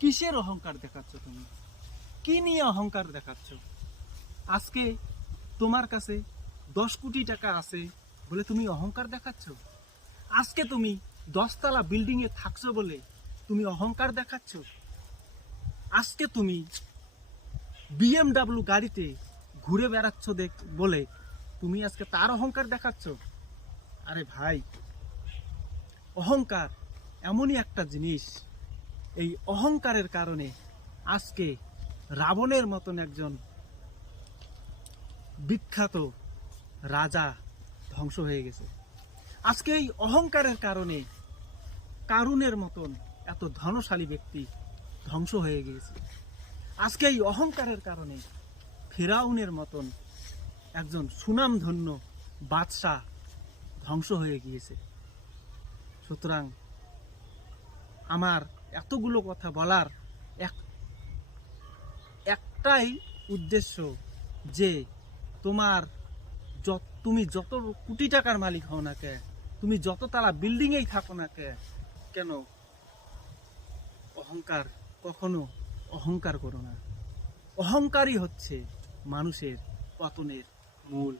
কিসের অহংকার দেখাচ্ছ তুমি? কি নিয়ে অহংকার দেখাচ্ছ? আজকে তোমার কাছে 10 কোটি টাকা আছে বলে তুমি অহংকার দেখাচ্ছ? আজকে তুমি 10 তলা বিল্ডিং এ থাকছো বলে তুমি অহংকার দেখাচ্ছ? আজকে তুমি BMW গাড়িতে ঘুরে বেড়াচ্ছ বলে তুমি আজকে তার অহংকার দেখাচ্ছ? আরে ভাই, অহংকার এমনই একটা জিনিস, এই অহংকারের কারণে আজকে রাবণের মতন একজন বিখ্যাত রাজা ধ্বংস হয়ে গেছে। আজকে এই অহংকারের কারণে কারুনের মতন এত ধনশালী ব্যক্তি ধ্বংস হয়ে গিয়েছে। আজকে এই অহংকারের কারণে ফেরাউনের মতন একজন সুনামধন্য বাদশাহ ধ্বংস হয়ে গিয়েছে। সুতরাং আমার এতগুলো কথা বলার একটাই উদ্দেশ্য যে তুমি যত কোটি টাকার মালিক হও না কে, তুমি যত তালা বিল্ডিংয়েই থাকো না কেন, কখনো অহংকার করো না। অহংকারই হচ্ছে মানুষের পতনের মূল।